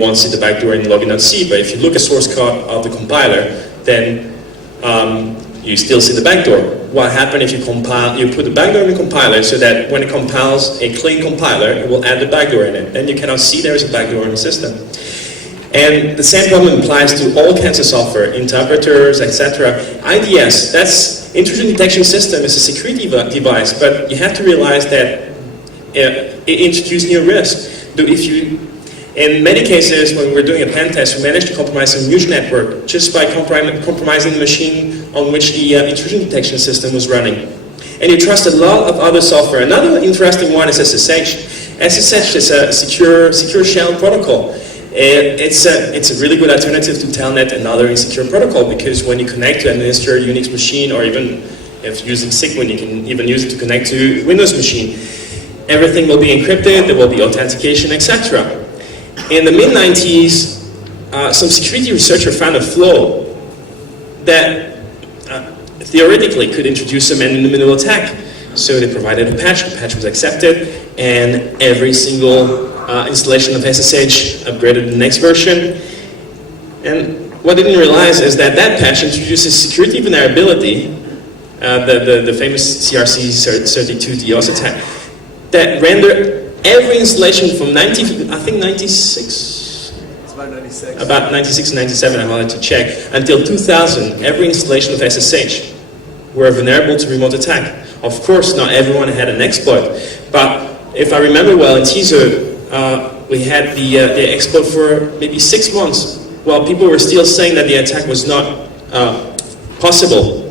won't see the backdoor in login.c, but if you look at source code of the compiler, then you still see the backdoor. What happens if you compile, you put the backdoor in the compiler so that when it compiles a clean compiler, it will add the backdoor in it. Then you cannot see there is a backdoor in the system. And the same problem applies to all kinds of software, interpreters, etc. IDS, that's intrusion detection system, is a security device, but you have to realize that it introduces new risks. In many cases, when we're doing a pen test, we managed to compromise a huge network just by compromising the machine on which the intrusion detection system was running. And you trust a lot of other software. Another interesting one is SSH. SSH is a secure shell protocol. It's a really good alternative to Telnet and other insecure protocol, because when you connect to administer a Unix machine, or even if using Sigwin, you can even use it to connect to Windows machine. Everything will be encrypted, there will be authentication, etc. In the mid-90s, some security researcher found a flaw that theoretically could introduce a man-in-the-middle attack. So they provided a patch, the patch was accepted, and every single installation of SSH upgraded the next version. And what they didn't realize is that that patch introduces security vulnerability, the famous CRC32 DOS attack, that rendered every installation from 96? It's about 96. About 96, 97, I wanted to check, until 2000, every installation of SSH were vulnerable to remote attack. Of course, not everyone had an exploit, but if I remember well, in teaser, we had the exploit for maybe 6 months, while people were still saying that the attack was not possible,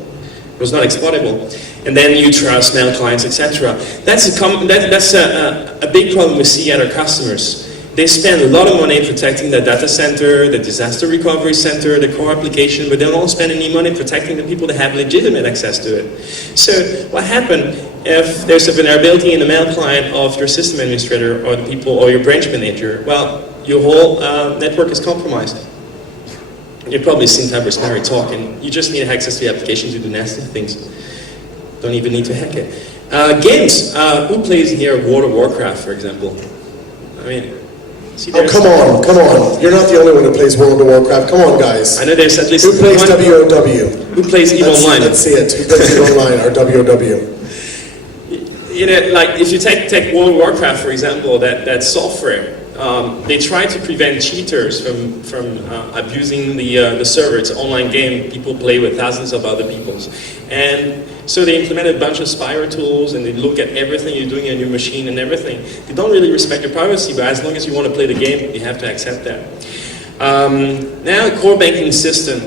was not exploitable. And then you trust mail clients, etc. That's a big problem we see at our customers. They spend a lot of money protecting the data center, the disaster recovery center, the core application, but they don't spend any money protecting the people that have legitimate access to it. So what happens if there's a vulnerability in the mail client of your system administrator or the people or your branch manager? Well, your whole network is compromised. You've probably seen Fabrice Mary talk, and you just need access to the application to do nasty things. Don't even need to hack it. Games. Who plays here World of Warcraft, for example? I mean, see, oh, come on. You're not the only one who plays World of Warcraft. Come on, guys. I know there's at least who plays one. WOW? Who plays EVE Online? Let's see it. Who plays EVE Online or WOW? You know, like if you take World of Warcraft, for example, that software, they try to prevent cheaters from abusing the server. It's an online game. People play with thousands of other peoples. And so they implemented a bunch of spyware tools, and they look at everything you're doing on your machine and everything. They don't really respect your privacy, but as long as you want to play the game, you have to accept that. Now, core banking system.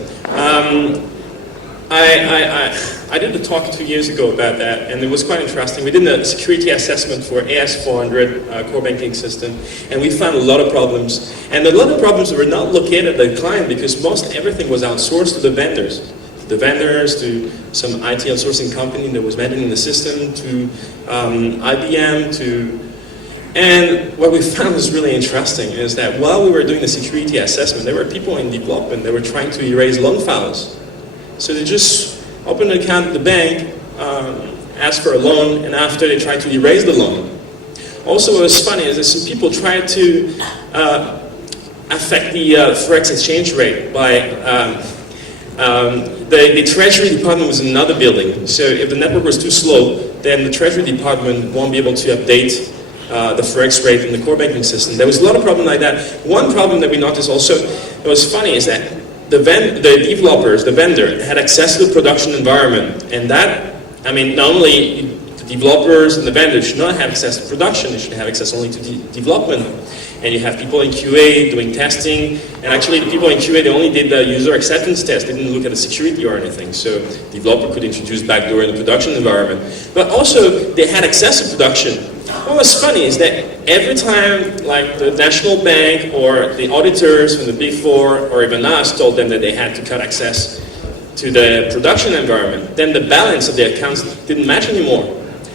I did a talk 2 years ago about that, and it was quite interesting. We did a security assessment for AS400 core banking system, and we found a lot of problems. And a lot of problems were not located at the client, because most everything was outsourced to the vendors. To some IT outsourcing company that was managing the system, to IBM, and what we found was really interesting is that while we were doing the security assessment, there were people in development that were trying to erase loan files. So they just opened an account at the bank, asked for a loan, and after they tried to erase the loan. Also, what was funny is that some people tried to affect the Forex exchange rate by the Treasury Department was in another building. So if the network was too slow, then the Treasury Department won't be able to update the Forex rate in the core banking system. There was a lot of problems like that. One problem that we noticed also, it was funny, is that the developers, the vendor, had access to the production environment. And that, I mean, not only the developers and the vendor should not have access to production, they should have access only to development. And you have people in QA doing testing, and actually the people in QA, they only did the user acceptance test, they didn't look at the security or anything, so the developer could introduce backdoor in the production environment. But also, they had access to production. What was funny is that every time, like the National Bank or the auditors from the Big Four or even us told them that they had to cut access to the production environment, then the balance of the accounts didn't match anymore.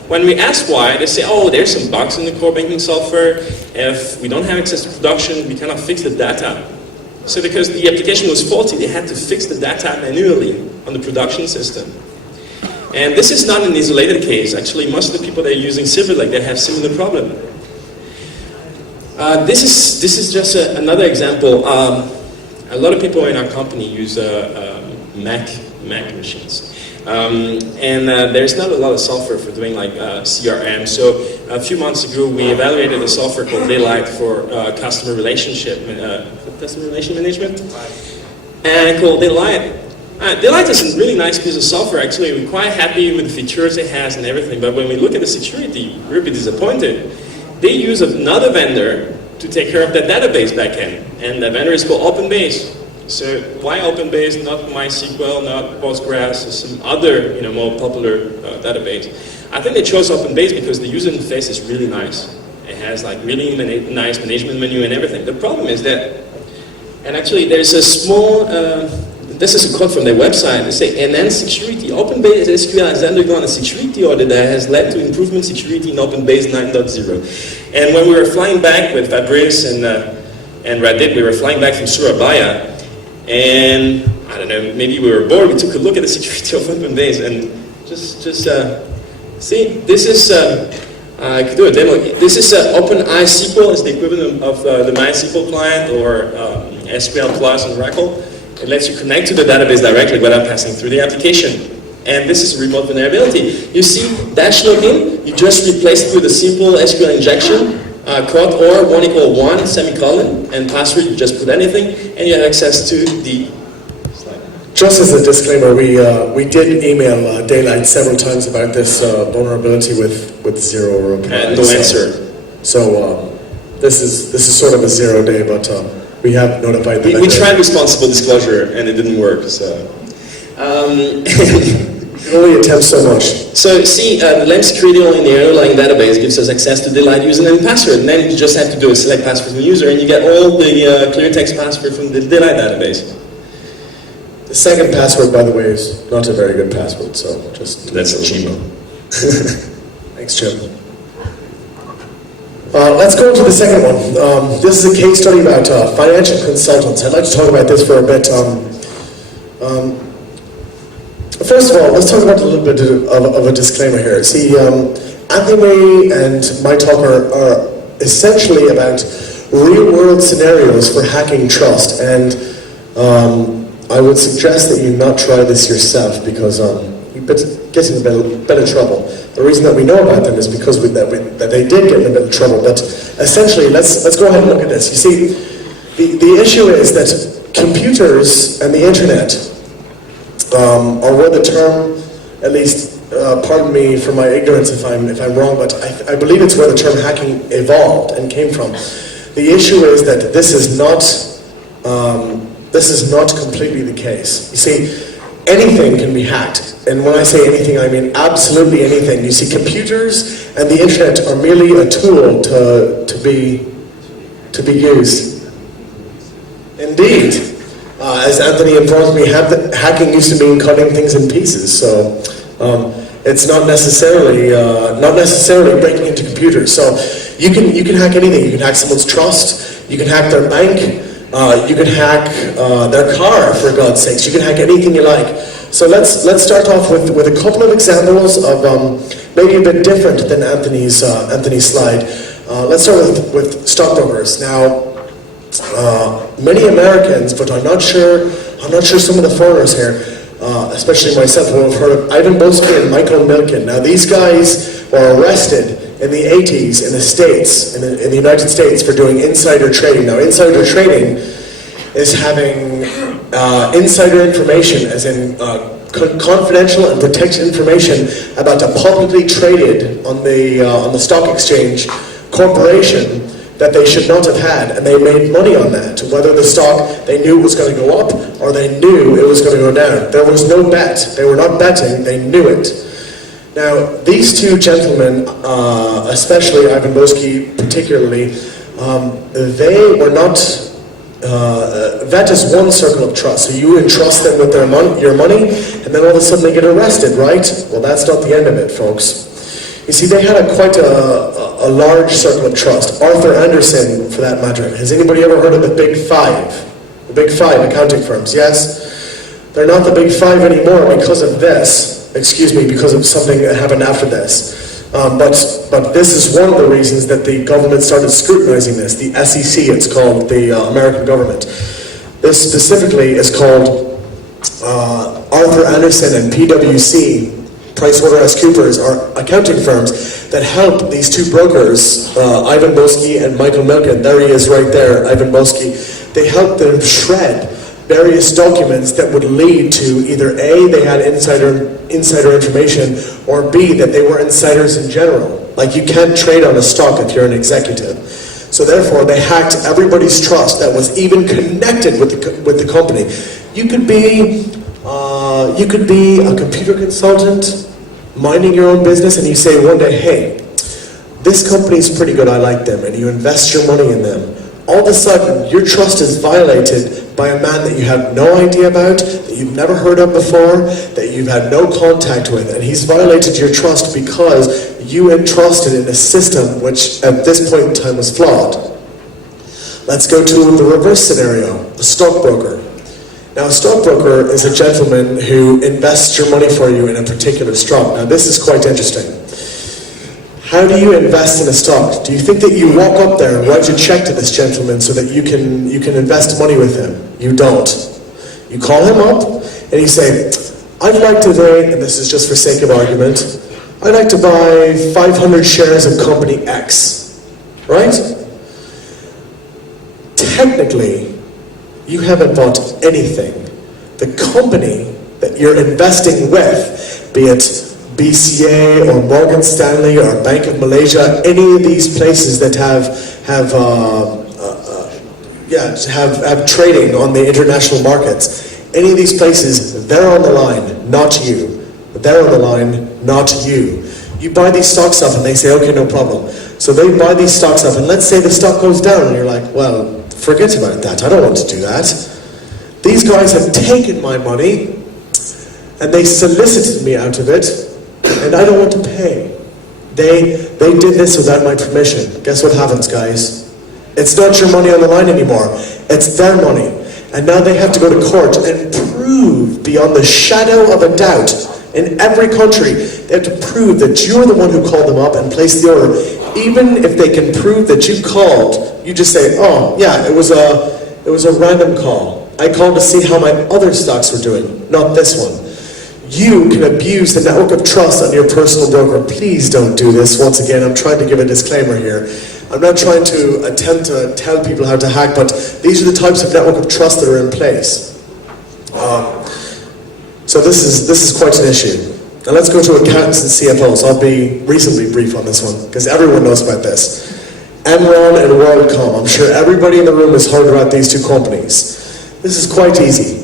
When we ask why, they say, oh, there's some bugs in the core banking software. If we don't have access to production, we cannot fix the data. So because the application was faulty, they had to fix the data manually on the production system. And this is not an isolated case. Actually, most of the people that are using Silver Lake, they have similar problem. This is just another example. A lot of people in our company use Mac machines. There's not a lot of software for doing like CRM. So a few months ago, we evaluated a software called Daylight for customer relation management, and called Daylight. Daylight is a really nice piece of software. Actually, we're quite happy with the features it has and everything. But when we look at the security, we're a bit disappointed. They use another vendor to take care of that database backend, and the vendor is called OpenBase. So why OpenBase, not MySQL, not Postgres, or some other more popular database? I think they chose OpenBase because the user interface is really nice. It has like really nice management menu and everything. The problem is that, and actually there's a small, this is a quote from their website. They say, enhance security. OpenBase SQL has undergone a security audit that has led to improvement security in OpenBase 9.0. And when we were flying back with Fabrice and Radit, we were flying back from Surabaya. And I don't know, maybe we were bored. We took a look at the security of OpenBase and just see. This is I could do a demo. This is OpenISQL. It's the equivalent of the MySQL client or SQL Plus and Oracle. It lets you connect to the database directly without passing through the application. And this is remote vulnerability. You see dash login. You just replace it with a simple SQL injection. Quote or 1=1 semicolon and password, you just put anything and you have access to the slide. Just as a disclaimer, we did email Daylight several times about this vulnerability with zero reply. And no answer. So this is sort of a 0 day, but we have notified them. We tried responsible disclosure and it didn't work. So you only attempt so much. So see, LAMP security in the underlying database gives us access to Daylight username and password, and then you just have to do a select password from the user, and you get all the clear text password from the Daylight database. The second password, by the way, is not a very good password, so just... That's a cheapo. Thanks, Jim. Let's go into the second one. This is a case study about financial consultants. I'd like to talk about this for a bit. First of all, let's talk about a little bit of a disclaimer here. See, Anthony and my talk are essentially about real-world scenarios for hacking trust, and I would suggest that you not try this yourself because you get in a bit of trouble. The reason that we know about them is because that they did get in a bit of trouble. But essentially, let's go ahead and look at this. You see, the issue is that computers and the internet or where the term, at least, pardon me for my ignorance if I'm wrong, but I believe it's where the term hacking evolved and came from. The issue is that this is not completely the case. You see, anything can be hacked, and when I say anything, I mean absolutely anything. You see, computers and the internet are merely a tool to be used. Indeed. As Anthony informs me, hacking used to mean cutting things in pieces, so it's not necessarily breaking into computers. So you can hack anything. You can hack someone's trust. You can hack their bank. You can hack their car, for God's sakes. You can hack anything you like. So let's start off with a couple of examples of maybe a bit different than Anthony's slide. Let's start with stockbrokers. Now. Many Americans, but I'm not sure some of the foreigners here, especially myself, who have heard of Ivan Boesky and Michael Milken. Now these guys were arrested in the 80s in the States, in the United States, for doing insider trading. Now insider trading is having insider information, as in confidential and protected information about a publicly traded on the stock exchange corporation that they should not have had, and they made money on that. Whether the stock, they knew it was going to go up, or they knew it was going to go down. There was no bet. They were not betting, they knew it. Now, these two gentlemen, especially Ivan Boesky particularly, they were not, that is one circle of trust. So you entrust them with your money, and then all of a sudden they get arrested, right? Well, that's not the end of it, folks. You see, they had quite a large circle of trust. Arthur Andersen, for that matter. Has anybody ever heard of the Big Five? The Big Five accounting firms, yes? They're not the Big Five anymore because of this. Excuse me, because of something that happened after this. But this is one of the reasons that the government started scrutinizing this. The SEC, it's called, the American government. This specifically is called Arthur Andersen and PwC, PricewaterhouseCoopers, are accounting firms that help these two brokers, Ivan Boesky and Michael Milken. There he is right there, Ivan Boesky. They help them shred various documents that would lead to either A, they had insider information, or B, that they were insiders in general. Like, you can't trade on a stock if you're an executive. So therefore, they hacked everybody's trust that was even connected with the company. You could be a computer consultant, minding your own business, and you say one day, hey, this company's pretty good, I like them, and you invest your money in them. All of a sudden, your trust is violated by a man that you have no idea about, that you've never heard of before, that you've had no contact with, and he's violated your trust because you entrusted in a system which at this point in time was flawed. Let's go to the reverse scenario, a stockbroker. Now, a stockbroker is a gentleman who invests your money for you in a particular stock. Now, this is quite interesting. How do you invest in a stock? Do you think that you walk up there and write a check to this gentleman so that you can invest money with him? You don't. You call him up and you say, I'd like today, and this is just for sake of argument, I'd like to buy 500 shares of company X, right? Technically, you haven't bought anything. The company that you're investing with, be it BCA or Morgan Stanley or Bank of Malaysia, any of these places that have trading on the international markets, any of these places, they're on the line, not you. They're on the line, not you. You buy these stocks up and they say, okay, no problem. So they buy these stocks up, and let's say the stock goes down and you're like, well, forget about that, I don't want to do that. These guys have taken my money and they solicited me out of it, and I don't want to pay. They did this without my permission. Guess what happens, guys? It's not your money on the line anymore. It's their money. And now they have to go to court and prove beyond the shadow of a doubt in every country, they have to prove that you're the one who called them up and placed the order. Even if they can prove that you called, you just say, oh yeah, it was a random call. I called to see how my other stocks were doing, not this one. You can abuse the network of trust on your personal broker. Please don't do this. Once again, I'm trying to give a disclaimer here. I'm not trying to attempt to tell people how to hack, but these are the types of network of trust that are in place. So this is quite an issue. Now let's go to accountants and CFOs. I'll be reasonably brief on this one, because everyone knows about this. Enron and WorldCom. I'm sure everybody in the room has heard about these two companies. This is quite easy.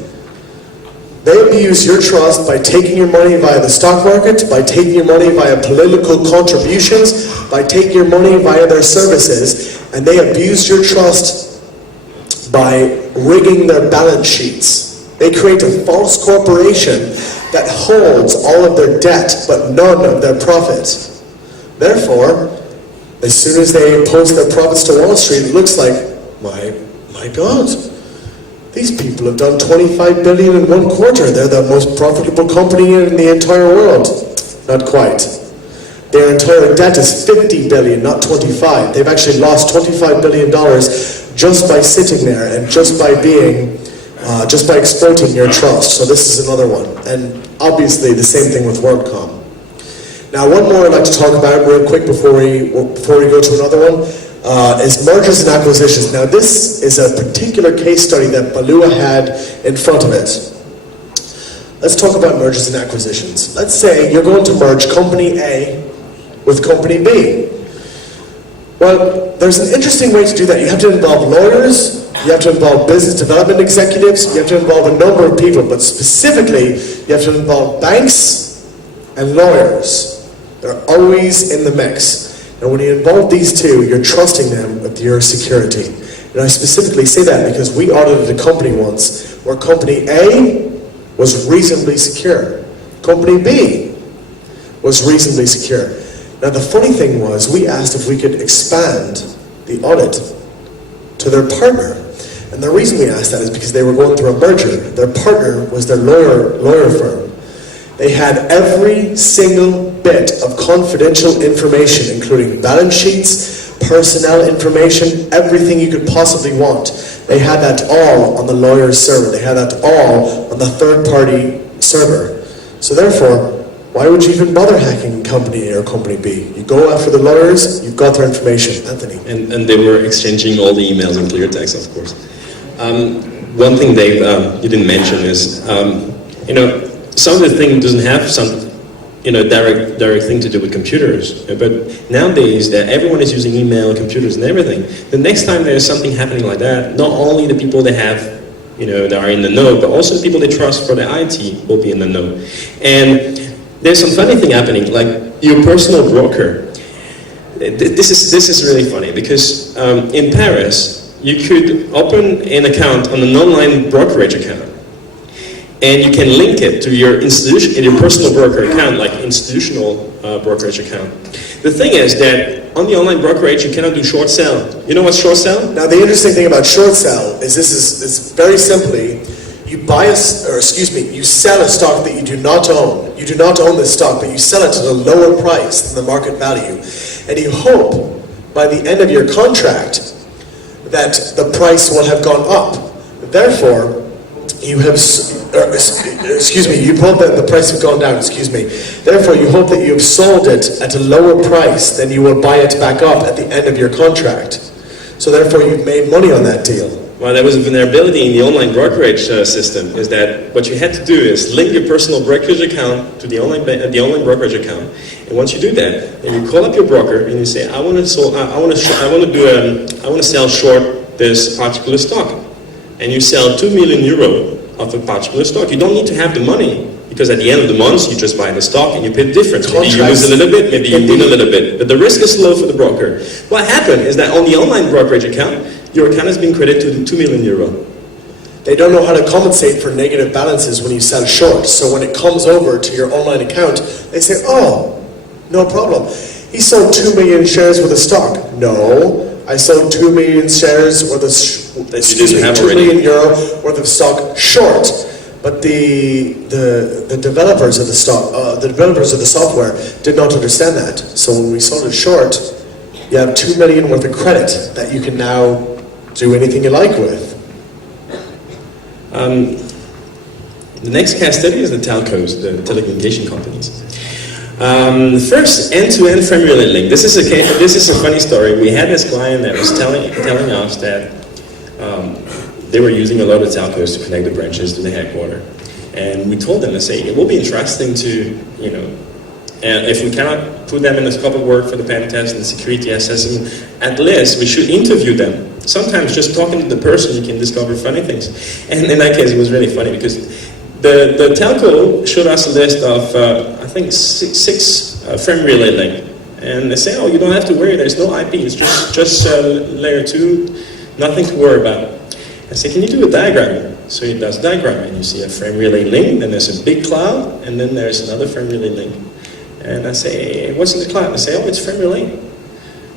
They abuse your trust by taking your money via the stock market, by taking your money via political contributions, by taking your money via their services, and they abuse your trust by rigging their balance sheets. They create a false corporation that holds all of their debt but none of their profit. Therefore, as soon as they post their profits to Wall Street, it looks like, my God, these people have done 25 billion in one quarter. They're the most profitable company in the entire world. Not quite. Their entire debt is 50 billion, not 25. They've actually lost $25 billion just by sitting there and just by exploiting your trust. So this is another one. And obviously the same thing with WorldCom. Now one more I'd like to talk about real quick before we go to another one. Is mergers and acquisitions. Now this is a particular case study that Balua had in front of it. Let's talk about mergers and acquisitions. Let's say you're going to merge company A with company B. Well, there's an interesting way to do that. You have to involve lawyers, you have to involve business development executives, you have to involve a number of people, but specifically you have to involve banks and lawyers. They're always in the mix. And when you involve these two, you're trusting them with your security. And I specifically say that because we audited a company once where company A was reasonably secure. Company B was reasonably secure. Now the funny thing was, we asked if we could expand the audit to their partner. And the reason we asked that is because they were going through a merger. Their partner was their lawyer firm. They had every single bit of confidential information, including balance sheets, personnel information, everything you could possibly want. They had that all on the lawyer's server. They had that all on the third-party server. So therefore, why would you even bother hacking company A or company B? You go after the lawyers, you've got their information. Anthony. And they were exchanging all the emails in clear text, of course. One thing, Dave, you didn't mention is, some of the thing doesn't have some, direct thing to do with computers. But nowadays, that everyone is using email, computers, and everything. The next time there's something happening like that, not only the people that have, that are in the know, but also the people they trust for the IT will be in the know. And there's some funny thing happening, like your personal broker. This is really funny because in Paris, you could open an account on an online brokerage account, and you can link it to your personal broker account, like institutional brokerage account. The thing is that on the online brokerage, you cannot do short sell. You know what's short sell? Now, the interesting thing about short sell is it's very simply, you sell a stock that you do not own. You do not own this stock, but you sell it at a lower price than the market value. And you hope by the end of your contract that the price will have gone up. Therefore, you hope that the price has gone down, Therefore, you hope that you have sold it at a lower price than you will buy it back up at the end of your contract. So therefore, you've made money on that deal. Well, there was a vulnerability in the online brokerage system, is that what you had to do is link your personal brokerage account to the online brokerage account. And once you do that, then you call up your broker and you say, I want to sell short this particular stock. And you sell 2 million euro of a particular stock. You don't need to have the money, because at the end of the month, you just buy the stock and you pay the difference. Maybe you lose a little bit, maybe you win a little bit. But the risk is low for the broker. What happened is that on the online brokerage account, your account has been credited to 2 million euro. They don't know how to compensate for negative balances when you sell short. So when it comes over to your online account, they say, oh, no problem. He sold 2 million shares worth of stock. No, I sold 2 million shares worth of, 2 million euro worth of stock short. But the developers of the stock, the developers of the software did not understand that. So when we sold it short, you have 2 million worth of credit that you can now do anything you like with. The next case study is the telcos, the telecommunication companies. First, end-to-end frame relay link. This is a funny story. We had this client that was telling us that they were using a lot of telcos to connect the branches to the headquarters. And we told them to say, it will be interesting to, if we cannot put them in the scope of work for the pen test and the security assessment, at least we should interview them. Sometimes just talking to the person, you can discover funny things. And in that case, it was really funny because the telco showed us a list of, I think, six frame relay link. And they say, oh, you don't have to worry, there's no IP, it's just layer 2, nothing to worry about. I say, can you do a diagram? So he does a diagram, and you see a frame relay link, then there's a big cloud, and then there's another frame relay link. And I say, hey, what's in the cloud? I say, oh, it's frame relay.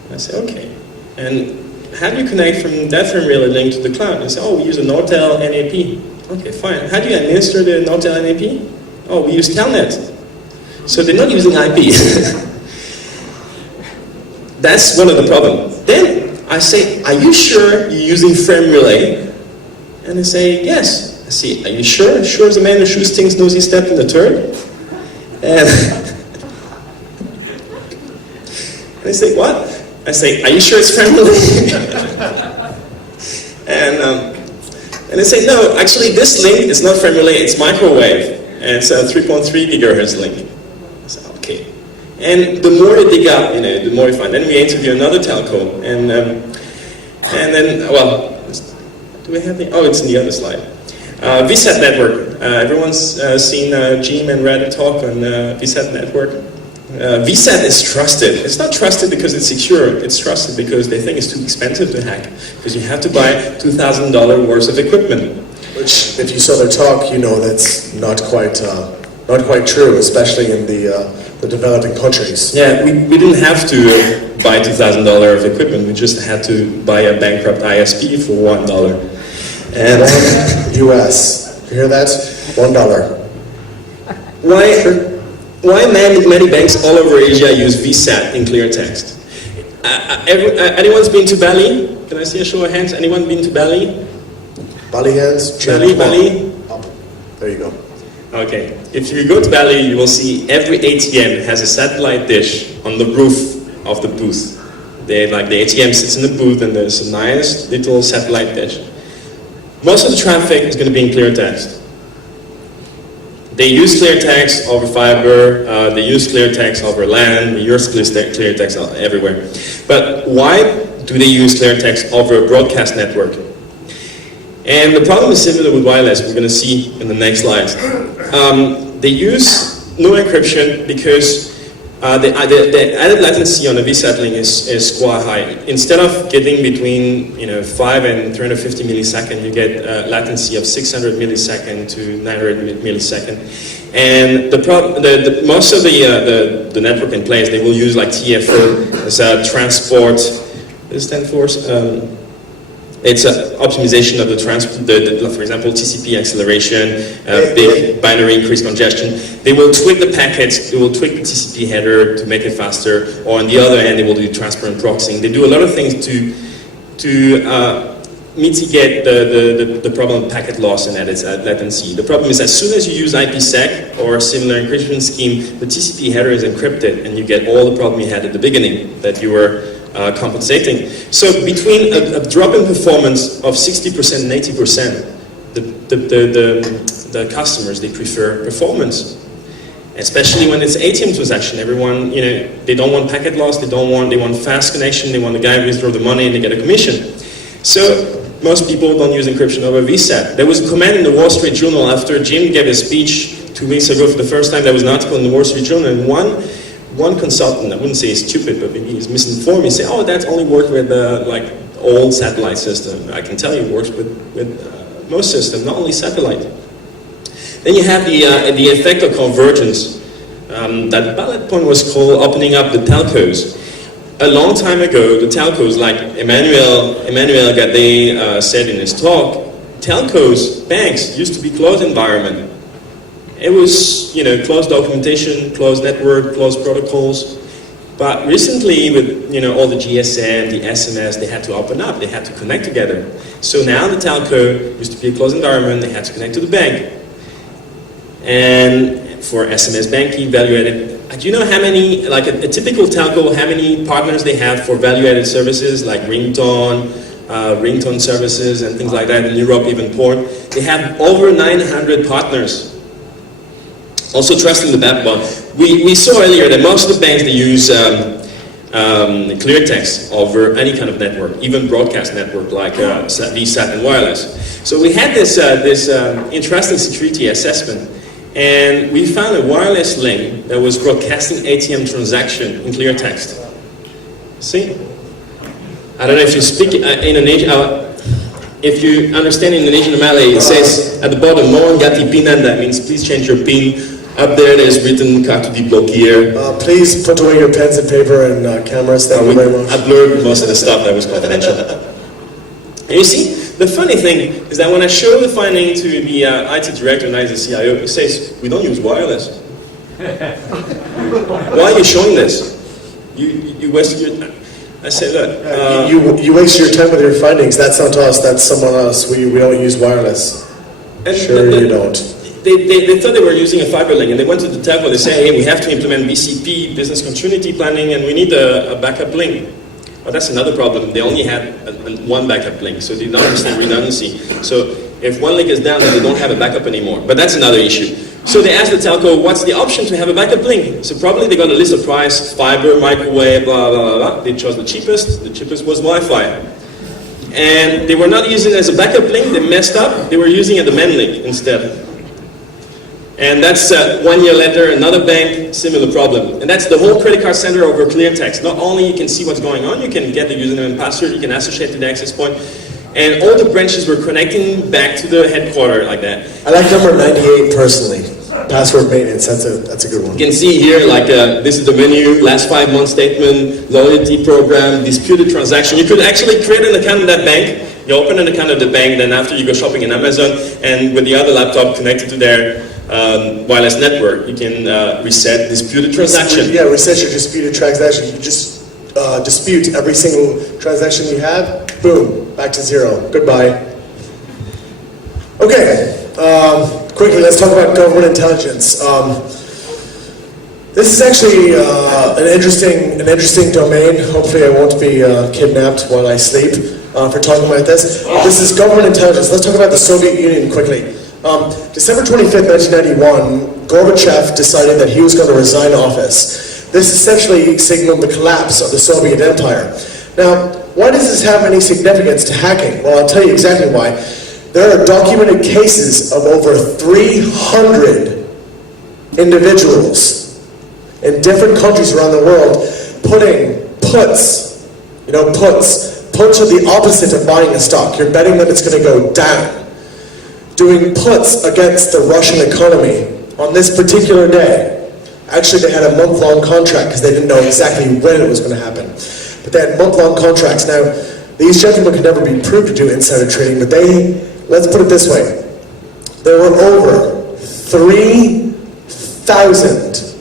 I say, okay. And how do you connect from that frame relay link to the cloud? And I say, oh, we use a Nortel NAP. Okay, fine. How do you administer the Nortel NAP? Oh, we use Telnet. So they're not using IP. That's one of the problems. Then I say, are you sure you're using frame relay? And they say, yes. I say, are you sure? Sure as a man who shoots things knows he stepped in the turd? And they say, what? I say, are you sure it's frame relay? And they say, no, actually this link is not frame relay, it's microwave. And it's a 3.3 gigahertz link. I say, okay. And the more they dig up, the more you find. Then we interview another telco, and then, well, do we have the? Oh, it's in the other slide. VSAT network. Everyone's seen Jim and Reddit talk on VSAT network. VSAT is trusted. It's not trusted because it's secure. It's trusted because they think it's too expensive to hack. Because you have to buy $2,000 worth of equipment. Which, if you saw their talk, you know that's not quite true, especially in the developing countries. Yeah, we didn't have to buy $2,000 of equipment. We just had to buy a bankrupt ISP for $1. And $1 US. You hear that? $1. Why? Why many banks all over Asia use VSAT in clear text? Anyone's been to Bali? Can I see a show of hands? Anyone been to Bali? Bali hands? Bali? Up. There you go. Okay. If you go to Bali, you will see every ATM has a satellite dish on the roof of the booth. The ATM sits in the booth and there's a nice little satellite dish. Most of the traffic is going to be in clear text. They use clear text over fiber, they use clear text over LAN, they use clear text everywhere. But why do they use clear text over a broadcast network? And the problem is similar with wireless, we're going to see in the next slides. They use no encryption because the added latency on a VSAT link is quite high. Instead of getting between 5 and 350 milliseconds, you get a latency of 600 milliseconds to 900 milliseconds. And most of the network in place, they will use like TF4 as a transport. What does it stand for? It's an optimization of the for example, TCP acceleration, big binary increase congestion. They will tweak the packets, they will tweak the TCP header to make it faster, or on the other hand, they will do transparent proxying. They do a lot of things to mitigate the problem of packet loss and added latency. The problem is as soon as you use IPsec or a similar encryption scheme, the TCP header is encrypted and you get all the problem you had at the beginning that you were compensating. So between a drop in performance of 60% and 80%, the customers, they prefer performance. Especially when it's ATM transaction. Everyone, they don't want packet loss, they want fast connection, they want the guy to withdraw the money and they get a commission. So most people don't use encryption over VSAT. There was a comment in the Wall Street Journal after Jim gave a speech 2 weeks ago for the first time. There was an article in the Wall Street Journal, and one consultant, I wouldn't say he's stupid, but maybe he's misinformed. He said, "Oh, that's only worked with old satellite system." I can tell you it works with most systems, not only satellite. Then you have the effect of convergence. That bullet point was called opening up the telcos. A long time ago, the telcos, like Emmanuel Gade said in his talk, telcos, banks, used to be closed environment. It was, closed documentation, closed network, closed protocols. But recently, with all the GSM, the SMS, they had to open up. They had to connect together. So now the telco used to be a closed environment. They had to connect to the bank. And for SMS banking, value-added. Do you know how many, like a typical telco, how many partners they have for value-added services like ringtone services and things like that in Europe, even port? They have over 900 partners. Also trusting the backbone. We saw earlier that most of the banks, they use clear text over any kind of network, even broadcast network like VSAT and wireless. So we had this interesting security assessment, and we found a wireless link that was broadcasting ATM transaction in clear text. See? I don't know if you speak Indonesian. If you understand Indonesian or Malay, it says at the bottom, mohon ganti pinan, that means please change your PIN. Up there, there's written kartu diblokir. Please put away your pens and paper and cameras. Thank you very much. I blurred most of the stuff that was confidential. And you see, the funny thing is that when I show the finding to the IT director and the CIO, he says, we don't use wireless. Why are you showing this? You wasted your time. I said, look. You waste your time with your findings. That's not us, that's someone else. We don't use wireless. Sure you don't. They thought they were using a fiber link, and they went to the telco. They said, hey, we have to implement BCP, business continuity planning, and we need a backup link. But that's another problem. They only had one backup link, so they don't understand redundancy. So if one link is down, then they don't have a backup anymore. But that's another issue. So they asked the telco, what's the option to have a backup link? So probably they got a list of price, fiber, microwave, blah, blah, blah, blah. They chose the cheapest. The cheapest was Wi-Fi. And they were not using it as a backup link. They messed up. They were using it as a main link instead. And that's 1 year later, another bank, similar problem. And that's the whole credit card center over clear text. Not only you can see what's going on, you can get the username and password, you can associate to the access point. And all the branches were connecting back to the headquarters like that. I like number 98 personally. Password maintenance, that's a good one. You can see here, like this is the menu, last 5 month statement, loyalty program, disputed transaction. You could actually create an account in that bank, You open an account at the bank, then after you go shopping in Amazon, and with the other laptop connected to their wireless network, you can reset disputed transaction. Yeah, reset your disputed transaction. You just dispute every single transaction you have, boom, back to zero. Goodbye. Okay, quickly, let's talk about government intelligence. This is actually an interesting domain. Hopefully I won't be kidnapped while I sleep for talking about this. This is government intelligence. Let's talk about the Soviet Union quickly. December 25th, 1991, Gorbachev decided that he was going to resign office. This essentially signaled the collapse of the Soviet Empire. Now, why does this have any significance to hacking? Well, I'll tell you exactly why. There are documented cases of over 300 individuals in different countries around the world putting puts, puts are the opposite of buying a stock. You're betting that it's going to go down. Doing puts against the Russian economy on this particular day. Actually, they had a month-long contract because they didn't know exactly when it was going to happen. But they had month-long contracts. Now, these gentlemen could never be proved to do insider trading, but let's put it this way. There were over 3,000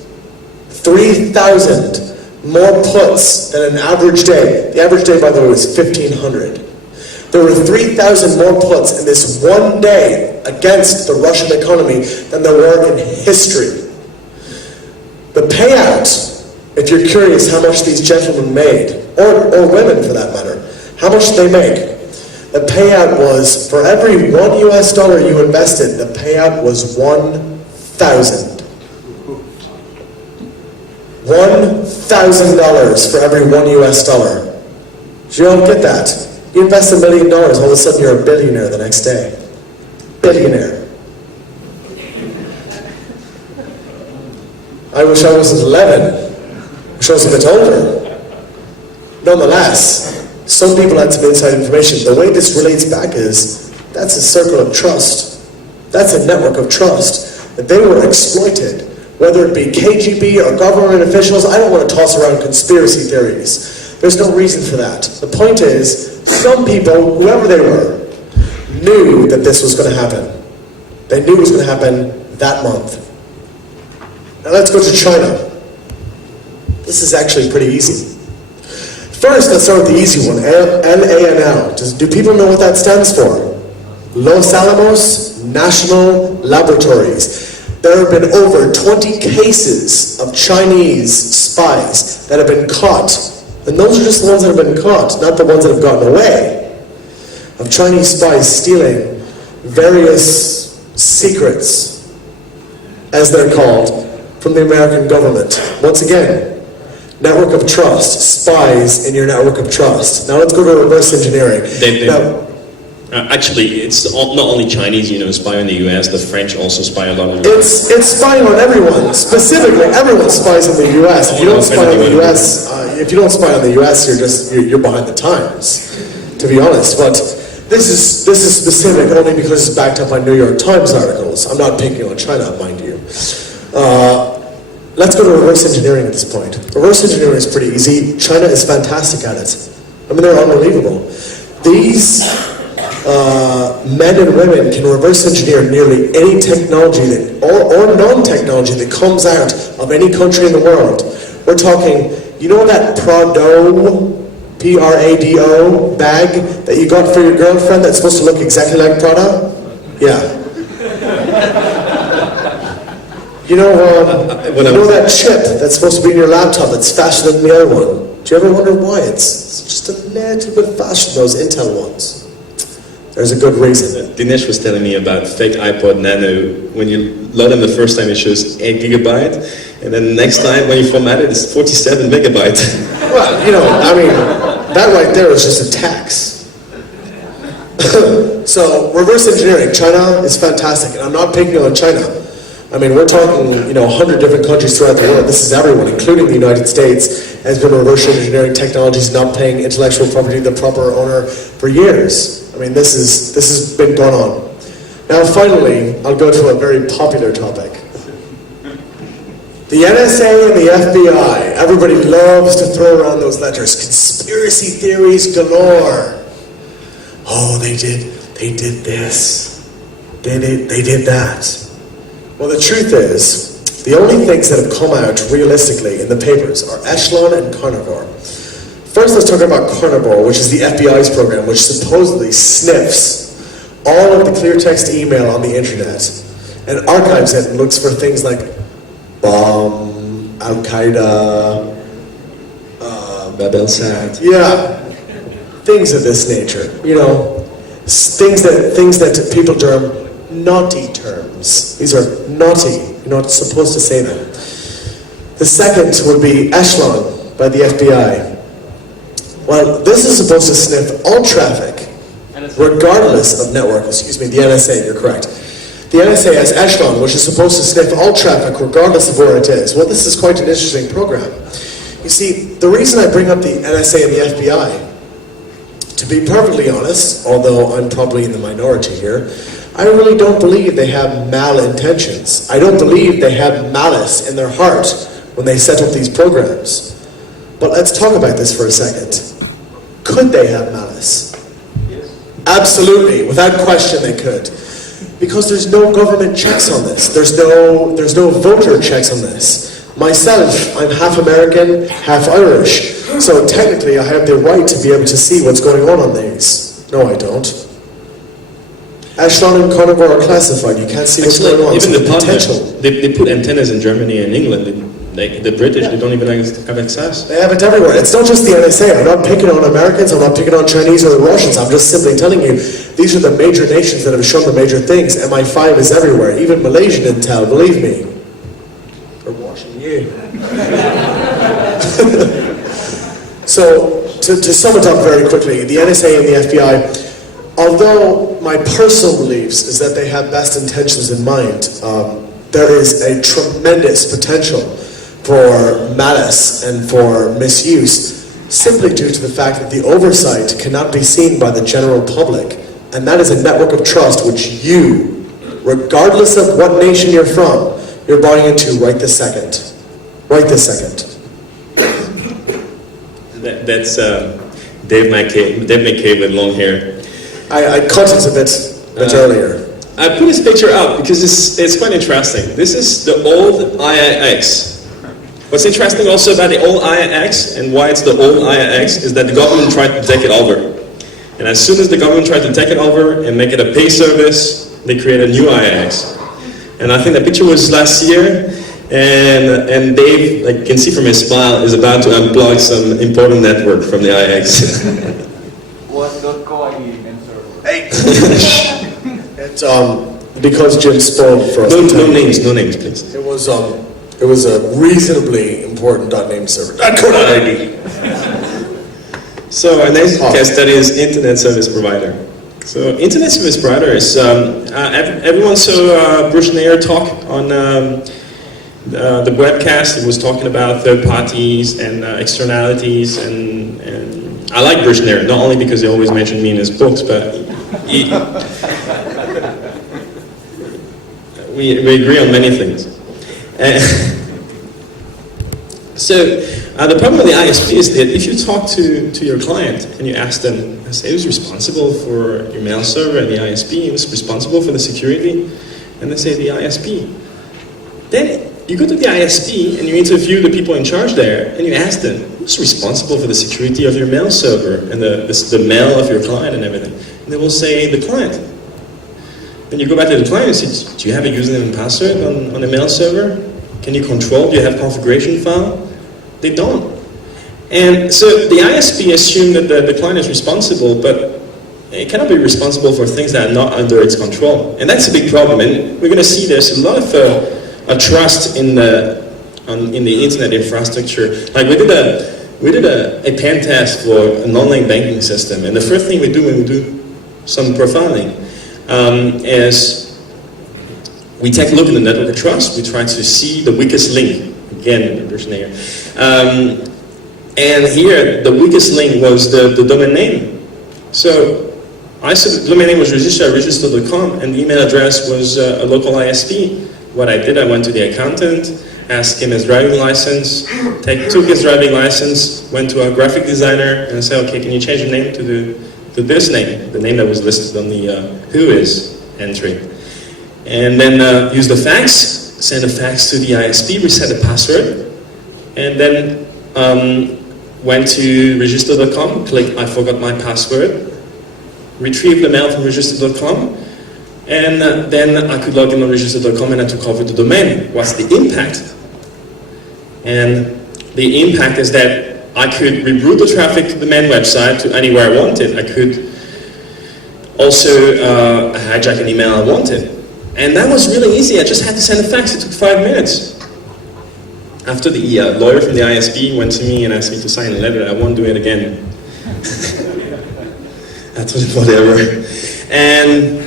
more puts than an average day. The average day, by the way, was 1,500. There were 3,000 more puts in this one day against the Russian economy than there were in history. The payout, if you're curious how much these gentlemen made, or women for that matter, how much did they make? The payout was, for every $1 you invested, the payout was $1,000. $1,000 for every $1. You don't get that. You invest $1 million, all of a sudden you're a billionaire the next day. Billionaire. I wish I was 11. I wish I was a bit older. Nonetheless, some people had some inside information. The way this relates back is, that's a circle of trust. That's a network of trust. That they were exploited. Whether it be KGB or government officials, I don't want to toss around conspiracy theories. There's no reason for that. The point is, some people, whoever they were, knew that this was going to happen. They knew it was going to happen that month. Now let's go to China. This is actually pretty easy. First, let's start with the easy one, LANL. Do people know what that stands for? Los Alamos National Laboratories. There have been over 20 cases of Chinese spies that have been caught. And those are just the ones that have been caught, not the ones that have gotten away. Of Chinese spies stealing various secrets, as they're called, from the American government. Once again, network of trust, spies in your network of trust. Now let's go to reverse engineering. Actually, it's not only Chinese, spy on the US, the French also spy a lot on the US. It's spying on everyone. Specifically, everyone spies on the US. If you don't spy on the US, you're behind the times, to be honest. But this is specific only because it's backed up by New York Times articles. I'm not picking on China, mind you. Let's go to reverse engineering at this point. Reverse engineering is pretty easy. China is fantastic at it. I mean, they're unbelievable. These men and women can reverse engineer nearly any technology or non-technology that comes out of any country in the world. We're talking, that Prado, P-R-A-D-O bag that you got for your girlfriend that's supposed to look exactly like Prada? Yeah. That chip that's supposed to be in your laptop that's faster than the other one. Do you ever wonder why? It's just a little bit faster than those Intel ones. There's a good reason. Dinesh was telling me about fake iPod Nano. When you load them the first time, it shows 8 GB, and then the next time when you format it, it's 47 megabytes. Well, that right there is just a tax. So, reverse engineering. China is fantastic, and I'm not picking on China. I mean, we're talking, 100 different countries throughout the world. This is everyone, including the United States, has been reverse engineering technologies, not paying intellectual property to the proper owner for years. I mean, this has been going on. Now, finally, I'll go to a very popular topic. The NSA and the FBI. Everybody loves to throw around those letters. Conspiracy theories galore. oh, they did this, they did that. Well, the truth is, the only things that have come out realistically in the papers are Echelon and Carnivore. First, let's talk about Carnivore, which is the FBI's program, which supposedly sniffs all of the clear text email on the internet and archives it and looks for things like bomb, Al-Qaeda, Babelsat. yeah, things of this nature. You know, things that people term naughty terms. These are naughty. You're not supposed to say them. The second would be Echelon by the FBI. Well, this is supposed to sniff all traffic, regardless of network. Excuse me, the NSA, you're correct. The NSA has Echelon, which is supposed to sniff all traffic, regardless of where it is. Well, this is quite an interesting program. You see, the reason I bring up the NSA and the FBI, to be perfectly honest, although I'm probably in the minority here, I really don't believe they have malintentions. I don't believe they have malice in their heart when they set up these programs. But let's talk about this for a second. Could they have malice? Yes. Absolutely, without question they could. Because there's no government checks on this. There's no voter checks on this. Myself, I'm half American, half Irish. So technically I have the right to be able to see what's going on these. No, I don't. Echelon and Carnivore are classified. You can't see what's going on. Even so the potential. They put antennas in Germany and England. The British, they don't even have access. They have it everywhere. It's not just the NSA. I'm not picking on Americans. I'm not picking on Chinese or the Russians. I'm just simply telling you, these are the major nations that have shown the major things. MI5 is everywhere. Even Malaysian intel, believe me. They're watching you. So, to sum it up very quickly, the NSA and the FBI, although my personal beliefs is that they have best intentions in mind, there is a tremendous potential for malice and for misuse, simply due to the fact that the oversight cannot be seen by the general public. And that is a network of trust which you, regardless of what nation you're from, you're buying into right this second. Right this second. That's Dave McCabe with long hair. I cut it a bit earlier. I put this picture up because it's quite interesting. This is the old IIX. What's interesting also about the old IIX and why it's the old IIX is that the government tried to take it over. And as soon as the government tried to take it over and make it a pay service, they created a new IIX. And I think the picture was last year, and Dave, like you can see from his smile, is about to unplug some important network from the IIX. What's .co again, sir? Hey! It's because Jim spoke for us. No names, please. It was a reasonably important .name server. .co.id. So our next case study is Internet Service Provider. So Internet Service Provider is, everyone saw Bruce Nair talk on the webcast. He was talking about third parties and externalities, and I like Bruce Nair, not only because he always mentioned me in his books, but we agree on many things. So the problem with the ISP is that if you talk to your client and you ask them, say who's responsible for your mail server and the ISP, who's responsible for the security, and they say the ISP. Then you go to the ISP and you interview the people in charge there and you ask them, who's responsible for the security of your mail server and the mail of your client and everything? And they will say the client. Then you go back to the client and say, do you have a username and password on the mail server? Can you control? Do you have configuration file? They don't. And so the ISP assumes that the client is responsible, but it cannot be responsible for things that are not under its control. And that's a big problem. And we're going to see there's a lot of trust in the internet infrastructure. Like we did a pen test for an online banking system, and the first thing we do when we do some profiling is we take a look at the network of trust. We try to see the weakest link. Again, there's an error. And here, the weakest link was the domain name. So I said the domain name was registered at register.com, and the email address was a local ISP. What I did, I went to the accountant, asked him his driving license, took his driving license, went to a graphic designer, and said, okay, can you change the name to to this name, the name that was listed on the whois entry. And then use the fax, send a fax to the ISP, reset the password, and then went to register.com, click I forgot my password, retrieve the mail from register.com, and then I could log in on register.com and I took over the domain. What's the impact? And the impact is that I could reroute the traffic to the main website to anywhere I wanted. I could also hijack an email I wanted. And that was really easy. I just had to send a fax. It took 5 minutes. After the lawyer from the ISP went to me and asked me to sign a letter, I won't do it again. I told him whatever. And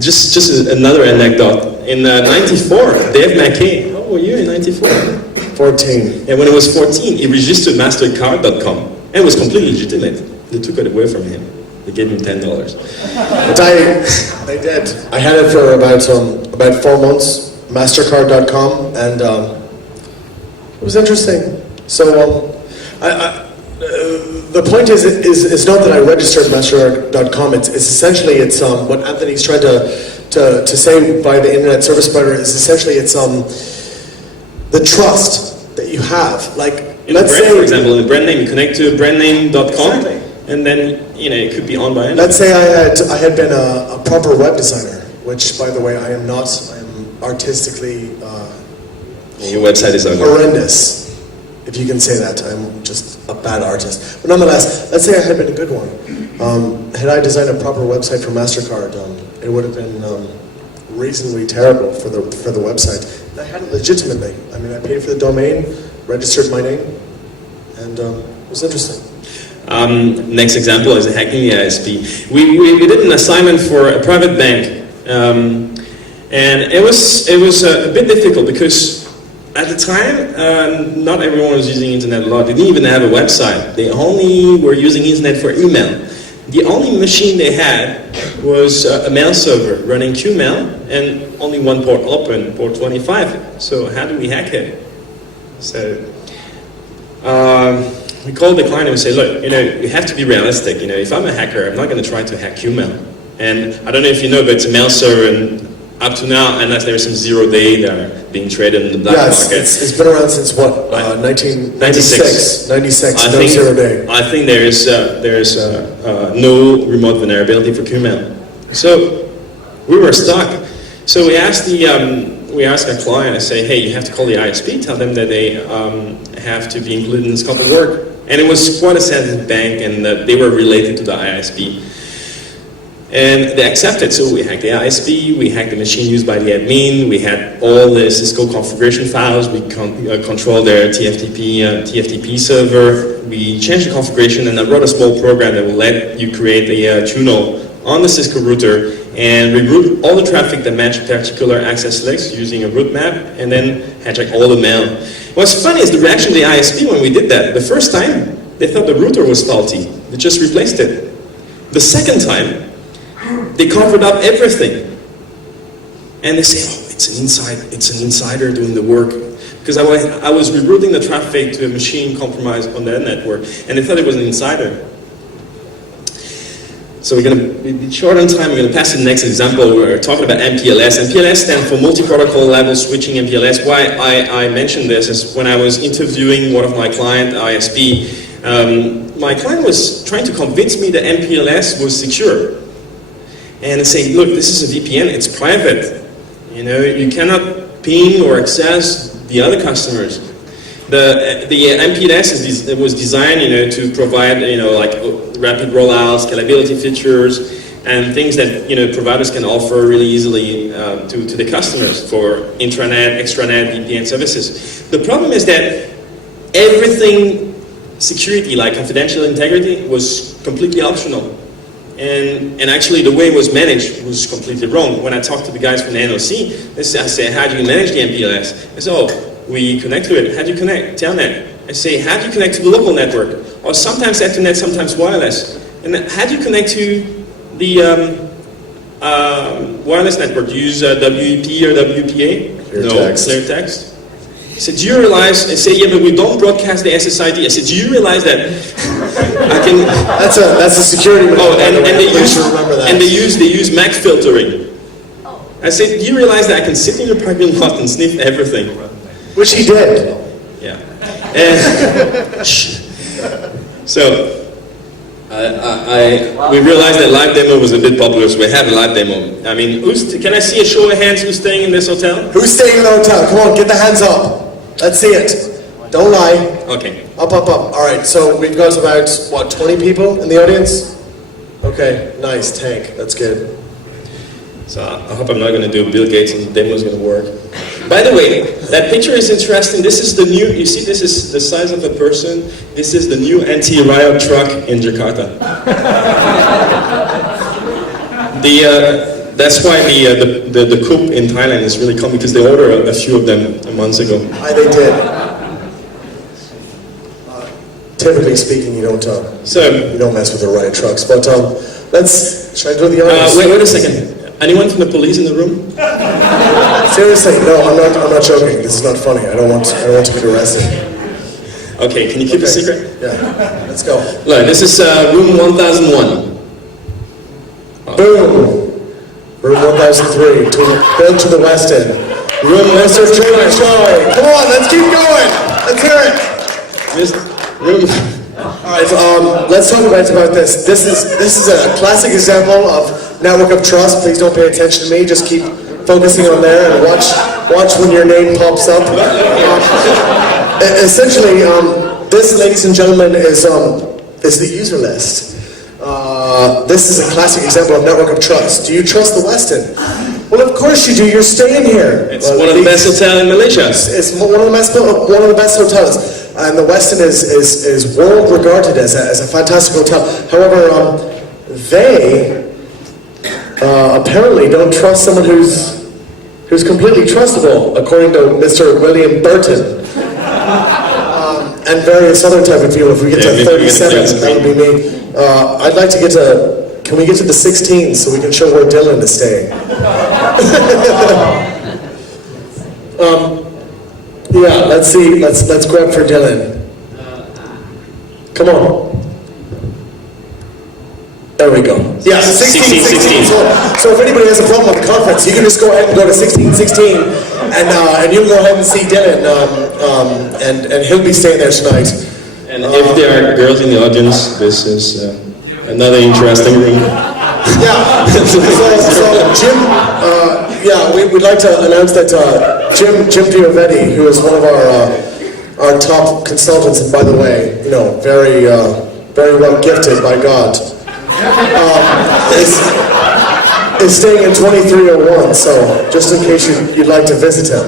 just another anecdote. In 94, Z.mp4, how old were you in 94? 14. And when it was 14, he registered mastercard.com and it was completely legitimate. They took it away from him. They gave him $10. But I did. I had it for about 4 months, mastercard.com, and it was interesting. So the point is not that I registered mastercard.com. It's essentially what Anthony's trying to say by the internet service provider is essentially the trust that you have. Like, let's say, for example, in the brand name, you connect to brandname.com, and then it could be on by anyone. Let's say I had been a proper web designer, which, by the way, I am not. I am artistically your website is ugly. Horrendous, if you can say that. I'm just a bad artist. But nonetheless, let's say I had been a good one. Had I designed a proper website for MasterCard, it would have been reasonably terrible for the website. I had it legitimately. I mean, I paid for the domain, registered my name, and it was interesting. Next example is hacking the ISP. We did an assignment for a private bank, and it was a bit difficult because at the time, not everyone was using internet a lot. They didn't even have a website. They only were using internet for email. The only machine they had was a mail server running Qmail and only one port open, port 25. So how do we hack it? So we called the client and we say, look, you have to be realistic. If I'm a hacker, I'm not going to try to hack Qmail. And I don't know if you know, but it's a mail server, and up to now, unless there's some 0-day that are being traded in the black market. It's been around since what? 1996. 96. I no think 0-day. I think there's no remote vulnerability for Qmail. So we were stuck. So we asked our client, I say, hey, you have to call the ISP, tell them that they have to be included in the scope of work. And it was quite a sensitive bank, and they were related to the ISP. And they accepted, so we hacked the ISP, we hacked the machine used by the admin, we had all the Cisco configuration files, we controlled their TFTP server, we changed the configuration, and I wrote a small program that will let you create a tunnel on the Cisco router and reroute all the traffic that matched particular access links using a route map, and then hijack all the mail. What's funny is the reaction of the ISP when we did that. The first time, they thought the router was faulty. They just replaced it. The second time, they covered up everything. And they say, oh, it's an insider doing the work. Because I was rerouting the traffic to a machine compromised on their network, and they thought it was an insider. So we're going to be short on time. We're going to pass to the next example. We're talking about MPLS. MPLS stands for multi-protocol level switching MPLS. Why I mentioned this is when I was interviewing one of my client, ISP, my client was trying to convince me that MPLS was secure. And saying, look, this is a VPN, it's private. You cannot ping or access the other customers. The MPLS was designed, to provide, like rapid rollouts, scalability features, and things that providers can offer really easily to the customers for intranet, extranet, VPN services. The problem is that everything security, like confidential integrity, was completely optional. And actually the way it was managed was completely wrong. When I talked to the guys from the NOC, I say, how do you manage the MPLS? They say, oh, we connect to it. How do you connect? Telnet. I say, how do you connect to the local network? Or sometimes Ethernet, sometimes wireless. And how do you connect to the wireless network? Do you use WEP or WPA? Clear text. Clear text. He said, do you realize, I said, yeah, but we don't broadcast the SSID. I said, do you realize that I can... That's a security measure. Oh, and they they use MAC filtering. I said, do you realize that I can sit in your parking lot and sniff everything? Which he did. Yeah. And so, we realized that live demo was a bit popular, so we had a live demo. I mean, can I see a show of hands who's staying in this hotel? Who's staying in the hotel? Come on, get the hands up. Let's see it. Don't lie. Okay. Up, up, up. All right, so we've got about, what, 20 people in the audience? Okay, nice, tank. That's good. So I hope I'm not going to do Bill Gates and the demo is going to work. By the way, that picture is interesting. This is the new, you see this is the size of a person. This is the new anti-riot truck in Jakarta. That's why the coup in Thailand is really common, because they ordered a few of them months ago. They did. Typically speaking, you don't mess with the riot trucks. But should I do the honors? Wait a second. Anyone from the police in the room? Seriously, no, I'm not joking. This is not funny. I don't want to get arrested. Okay, can you keep it secret? Yeah, let's go. Look, this is room 1001. Boom. Room 1003, built to the west end. Room Mr. Choi. Come on, let's keep going. Let's hear it. All right, let's talk about this. This is a classic example of network of trust. Please don't pay attention to me. Just keep focusing on there and watch when your name pops up. Essentially, this, ladies and gentlemen, is the user list. This is a classic example of network of trust. Do you trust the Westin? Well, of course you do. You're staying here. It's one of the best hotels in Malaysia. It's one of the best hotels, and the Westin is world regarded as a fantastic hotel. However, they apparently don't trust someone who's completely trustable, according to Mr. William Burton. And various other type of people. If we get to 37, that would be me. I'd like to get to, can we get to the 16 so we can show where Dylan is staying? Yeah, let's see, let's grab for Dylan. Come on. There we go. Yeah, 16. So if anybody has a problem with the conference, you can just go ahead and go to 1616, and you'll go ahead and see Dylan, and he'll be staying there tonight. And if there are girls in the audience, this is another interesting room. Yeah. So Jim, we'd like to announce that Jim Diovetti, who is one of our top consultants, and by the way, very well gifted by God. Is staying in 2301, so just in case you'd like to visit him.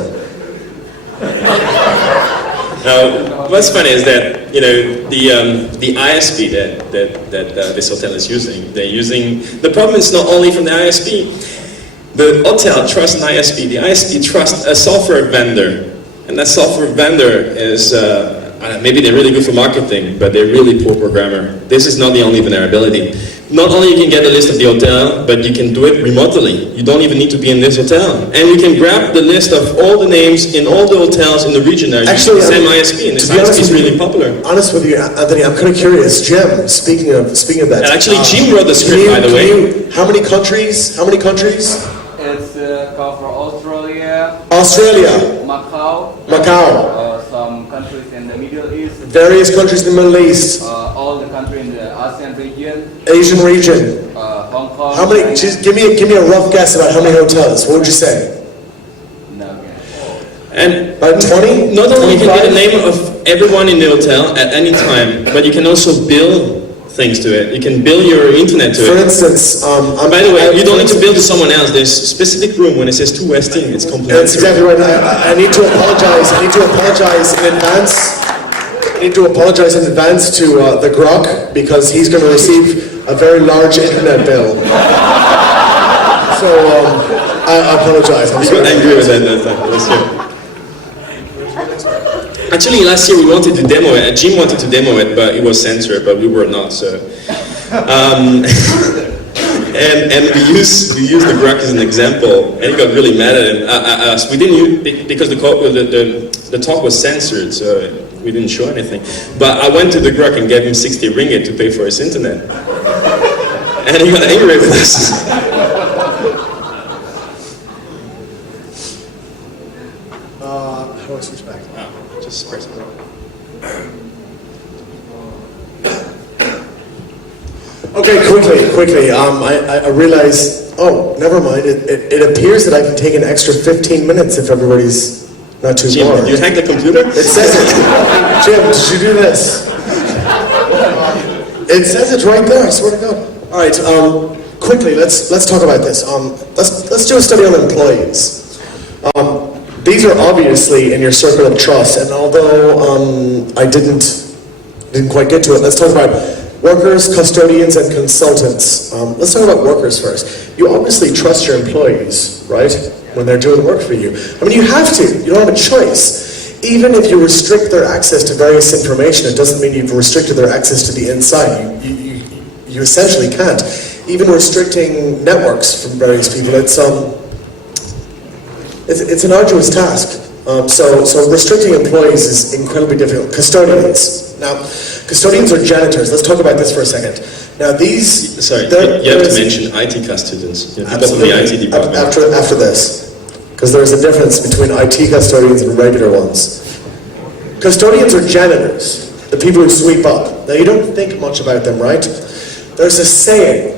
Now, what's funny is that the ISP that this hotel is using, the problem is not only from the ISP. The hotel trusts an ISP. The ISP trusts a software vendor, and that software vendor is maybe they're really good for marketing, but they're really poor programmer. This is not the only vulnerability. Not only you can get a list of the hotel, but you can do it remotely. You don't even need to be in this hotel. And you can grab the list of all the names in all the hotels in the region now. Actually, the same ISP, and this ISP is really popular. Honest with you, Anthony, I'm kind of curious. Jim, speaking of that. And actually, Jim wrote the script, by the way. How many countries? It's for Australia. Macau. Some countries in the Middle East. Various countries in the Middle East. All the countries in the ASEAN region. Asian region. Hong Kong. How many? Just give me a rough guess about how many hotels. What would you say? No. And about 20? Not only you can get a name of everyone in the hotel at any time, but you can also bill things to it. You can bill your internet to it. For instance, by the way, you don't need to bill to someone else. There's a specific room when it says 2 Westin, it's completely. That's exactly right. I need to apologize. I need to apologize in advance. I need to apologize in advance to the Grok, because he's going to receive a very large internet bill. So I apologize. I'm so angry with that last year. Actually, last year we wanted to demo it. Jim wanted to demo it, but it was censored, but we were not. So, And we use the Grok as an example, and he got really mad at us. We didn't use, because the talk was censored, so we didn't show anything. But I went to the Grok and gave him 60 ringgit to pay for his internet. And he got angry with us. How do I switch back? Just press it. Okay, quickly. I realize, oh, never mind. It appears that I can take an extra 15 minutes if everybody's not too Jim, bored. did you hack the computer? It says it. Jim, did you do this? It says it right there, I swear to God. All right, quickly, let's talk about this. Let's do a study on employees. These are obviously in your circle of trust, and although I didn't quite get to it, let's talk about workers, custodians, and consultants. Let's talk about workers first. You obviously trust your employees, right? When they're doing work for you. I mean, you have to. You don't have a choice. Even if you restrict their access to various information, it doesn't mean you've restricted their access to the inside. You essentially can't. Even restricting networks from various people, it's an arduous task. So restricting employees is incredibly difficult. Custodians. Now, custodians are janitors. Let's talk about this for a second. Now these... Sorry, you have to mention IT custodians. You know, people from the IT department. After this. Because there's a difference between IT custodians and regular ones. Custodians are janitors. The people who sweep up. Now you don't think much about them, right? There's a saying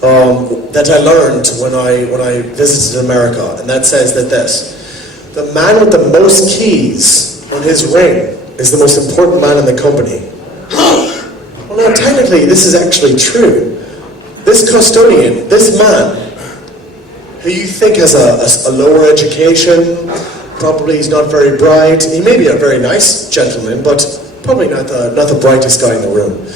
that I learned when I visited America, and that says that the man with the most keys on his ring is the most important man in the company. Well, now technically this is actually true. This custodian, this man, who you think has a lower education, probably he's not very bright, he may be a very nice gentleman, but probably not the brightest guy in the room.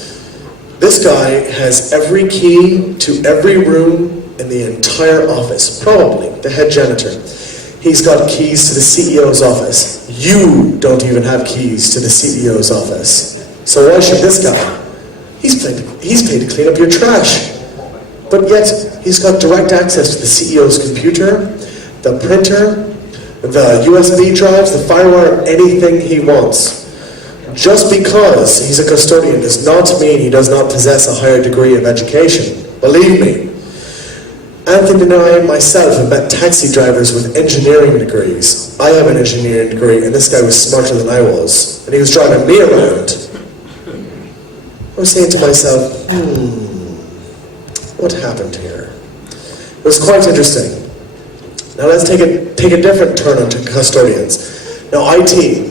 This guy has every key to every room in the entire office, probably the head janitor. He's got keys to the CEO's office. You don't even have keys to the CEO's office. So why should this guy? He's paid to clean up your trash. But yet, he's got direct access to the CEO's computer, the printer, the USB drives, the firewire, anything he wants. Just because he's a custodian does not mean he does not possess a higher degree of education. Believe me. Anthony and I myself have met taxi drivers with engineering degrees. I have an engineering degree, and this guy was smarter than I was. And he was driving me around. I was saying to myself, what happened here? It was quite interesting. Now let's take a different turn onto custodians. Now IT.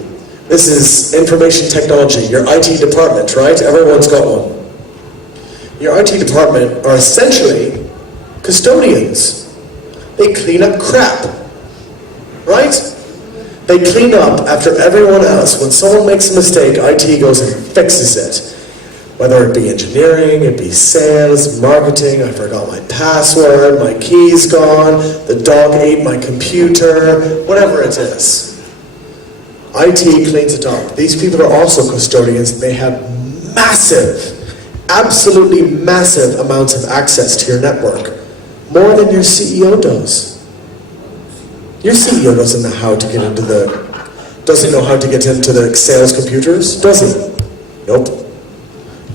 This is information technology, your IT department, right? Everyone's got one. Your IT department are essentially custodians. They clean up crap, right? They clean up after everyone else. When someone makes a mistake, IT goes and fixes it. Whether it be engineering, it be sales, marketing, I forgot my password, my key's gone, the dog ate my computer, whatever it is. IT cleans it up. These people are also custodians. They have massive, absolutely massive amounts of access to your network. More than your CEO does. Your CEO doesn't know how to get into the sales computers, does he? Nope.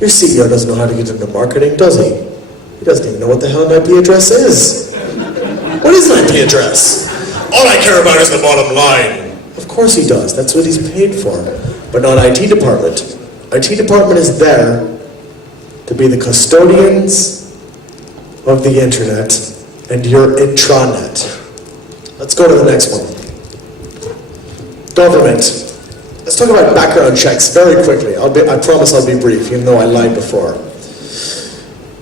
Your CEO doesn't know how to get into marketing, does he? He doesn't even know what the hell an IP address is. What is an IP address? All I care about is the bottom line. Of course he does. That's what he's paid for. But not IT department. IT department is there to be the custodians of the internet and your intranet. Let's go to the next one. Government. Let's talk about background checks very quickly. I promise I'll be brief, even though I lied before.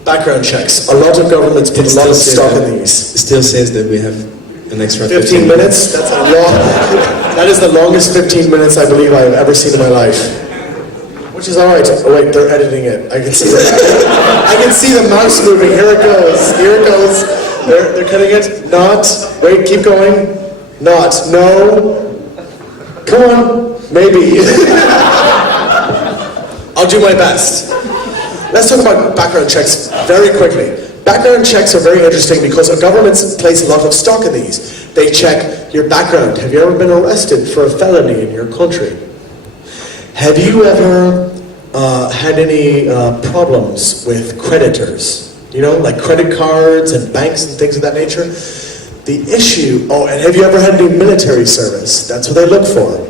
Background checks. A lot of governments put a lot of stock in these. It still says that we have an extra 15 minutes? That's a long... That is the longest 15 minutes I believe I have ever seen in my life. Which is alright. Oh wait, they're editing it. I can see it. I can see the mouse moving. Here it goes. Here it goes. They're cutting it. Not. Wait, keep going. Not. No. Come on. Maybe. I'll do my best. Let's talk about background checks very quickly. Background checks are very interesting because governments place a lot of stock in these. They check your background. Have you ever been arrested for a felony in your country? Have you ever had any problems with creditors? You know, like credit cards and banks and things of that nature? The issue, oh, and have you ever had any military service? That's what they look for.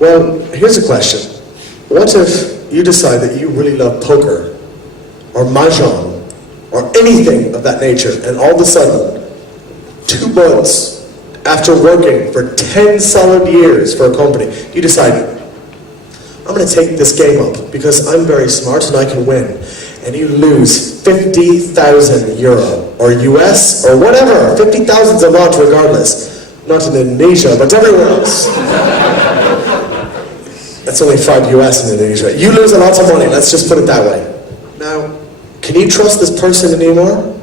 Well, here's a question. What if you decide that you really love poker, or mahjong, or anything of that nature, and all of a sudden, 2 months after working for 10 solid years for a company, you decide, I'm going to take this game up because I'm very smart and I can win. And you lose 50,000 euro, or US, or whatever. 50,000 is a lot regardless. Not in Indonesia, but everywhere else. That's only 5 US in Indonesia. You lose a lot of money, let's just put it that way. Now, can you trust this person anymore?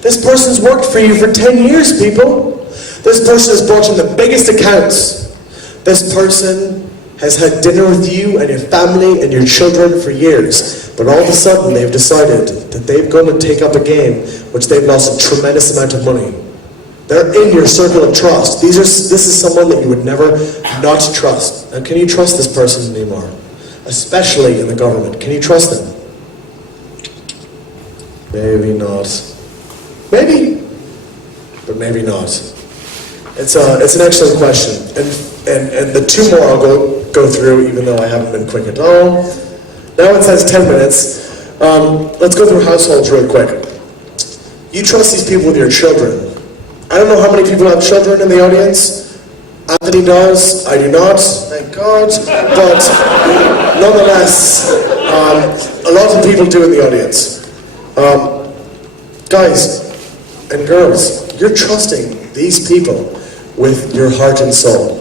This person's worked for you for 10 years, people. This person has brought in the biggest accounts. This person has had dinner with you and your family and your children for years. But all of a sudden, they've decided that they've gone to take up a game which they've lost a tremendous amount of money. They're in your circle of trust. This is someone that you would never not trust. Now, can you trust this person anymore? Especially in the government. Can you trust them? Maybe not. Maybe, but maybe not. It's an excellent question. And the 2 more I'll go through, even though I haven't been quick at all. Now it says 10 minutes. Let's go through households real quick. You trust these people with your children. I don't know how many people have children in the audience. Anthony does, I do not, thank God. But nonetheless, a lot of people do in the audience. Guys and girls, you're trusting these people with your heart and soul.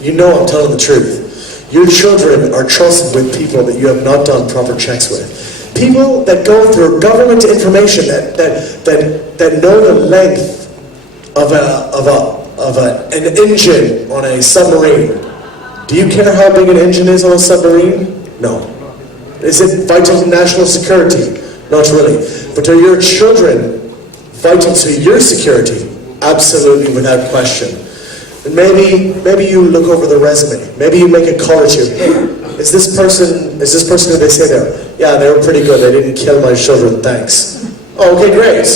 You know I'm telling the truth. Your children are trusted with people that you have not done proper checks with. People that go through government information that know the length of an engine on a submarine. Do you care how big an engine is on a submarine? No. Is it vital to national security? Not really. But are your children vital to your security? Absolutely, without question. And maybe you look over the resume. Maybe you make a call or two. Is this person who they say there? Yeah, they were pretty good. They didn't kill my children, thanks. Oh, okay, great.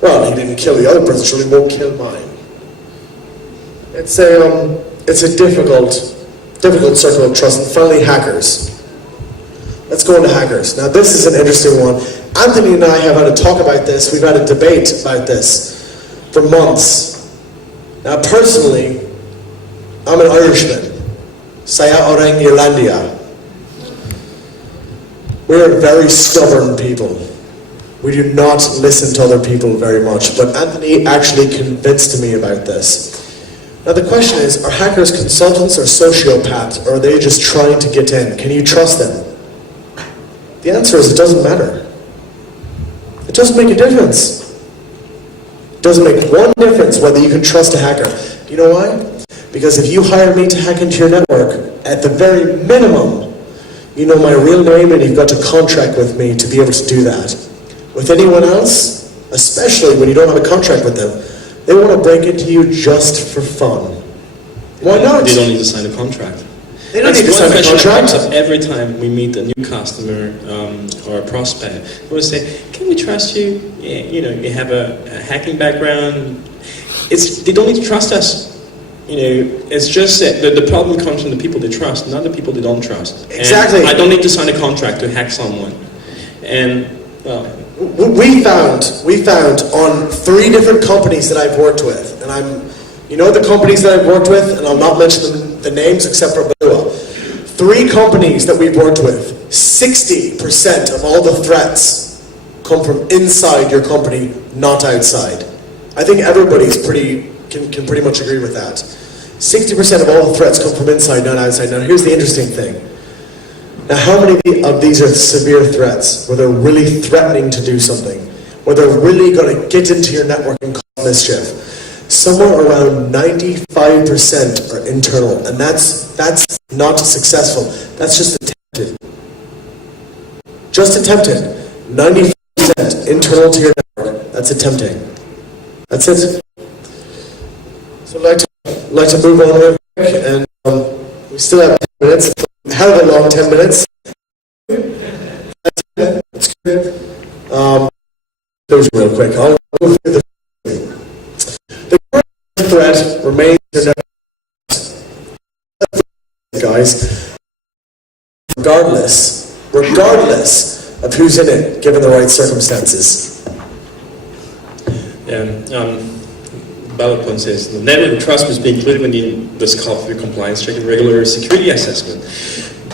Well, he didn't kill the other person's children, he won't kill mine. It's a difficult circle of trust. And finally, hackers. Let's go into hackers. Now, this is an interesting one. Anthony and I have had a talk about this. We've had a debate about this for months. Now, personally, I'm an Irishman. Saya orang Irlandia. We're very stubborn people. We do not listen to other people very much. But Anthony actually convinced me about this. Now the question is, are hackers consultants or sociopaths, or are they just trying to get in? Can you trust them? The answer is it doesn't matter. It doesn't make a difference. It doesn't make one difference whether you can trust a hacker. Do you know why? Because if you hire me to hack into your network, at the very minimum, you know my real name and you've got to contract with me to be able to do that. With anyone else, especially when you don't have a contract with them, they want to break into you just for fun. Why not? They don't need to sign a contract. They don't need to sign a contract. That comes up every time we meet a new customer or a prospect. We always say, "Can we trust you? Yeah, you know, you have a hacking background." They don't need to trust us. You know, it's just that the problem comes from the people they trust, not the people they don't trust. Exactly. And I don't need to sign a contract to hack someone. And well, we found on 3 different companies that I've worked with, and you know the companies that I've worked with, and I'll not mention the names except for Balua. 3 companies that we've worked with, 60% of all the threats come from inside your company, not outside. I think everybody's can pretty much agree with that. 60% of all the threats come from inside, not outside. Now here's the interesting thing. Now, how many of these are severe threats, where they're really threatening to do something, where they're really going to get into your network and cause mischief? Somewhere around 95% are internal, and that's not successful. That's just attempted. Just attempted. 95% extent, internal to your network. That's attempting. That's it. So I'd like to move on real quick, and we still have 10 minutes. Hell of a long 10 minutes. That's good. Those real quick. I'll go through the current threat remains your network. Guys, regardless of who's in it, given the right circumstances. Ballot point says the network of trust must be included within the scope of your compliance check and regular security assessment.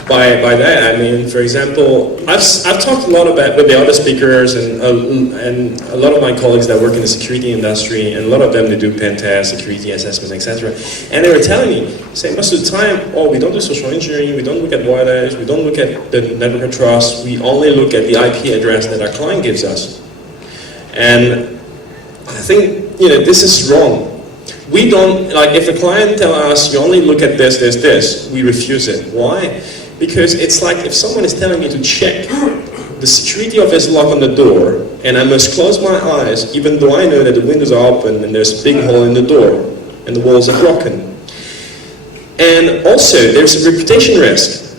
By that I mean, for example, I've talked a lot about with the other speakers and a lot of my colleagues that work in the security industry, and a lot of them, they do pen tests, security assessments, etc. And they were telling me, saying most of the time, oh, we don't do social engineering, we don't look at wireless, we don't look at the network of trust, we only look at the IP address that our client gives us. And I think, this is wrong. We don't, like, if a client tells us, you only look at this, we refuse it. Why? Because it's like if someone is telling me to check the security of his lock on the door, and I must close my eyes, even though I know that the windows are open and there's a big hole in the door, and the walls are broken. And also, there's a reputation risk.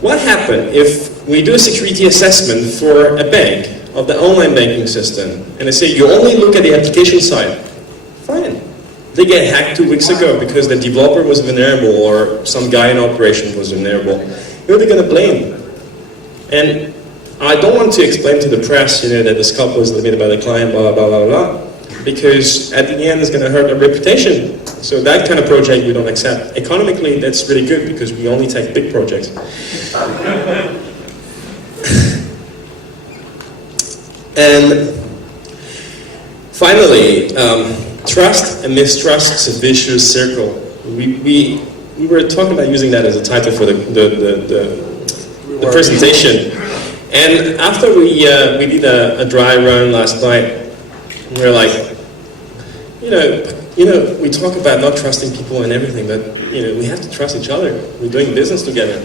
What happens if we do a security assessment for a bank, of the online banking system, and they say you only look at the application side? Fine. They get hacked 2 weeks ago because the developer was vulnerable or some guy in operation was vulnerable. Who are they going to blame? And I don't want to explain to the press, that the scope was limited by the client, blah, blah, blah, blah, because at the end it's going to hurt our reputation. So that kind of project we don't accept. Economically, that's really good because we only take big projects. And finally, trust and mistrust is a vicious circle. We were talking about using that as a title for the presentation. And after we did a dry run last night, we were like, we talk about not trusting people and everything, but we have to trust each other. We're doing business together.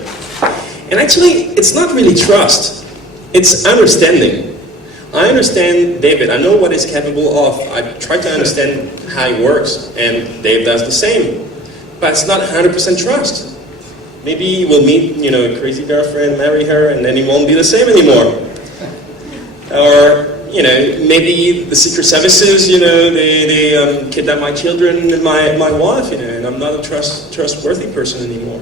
And actually, it's not really trust. It's understanding. I understand David. I know what he's capable of. I try to understand how he works, and Dave does the same. But it's not 100% trust. Maybe we'll meet, a crazy girlfriend, marry her, and then he won't be the same anymore. Or, maybe the secret services, they kidnap my children and my wife, and I'm not a trustworthy person anymore.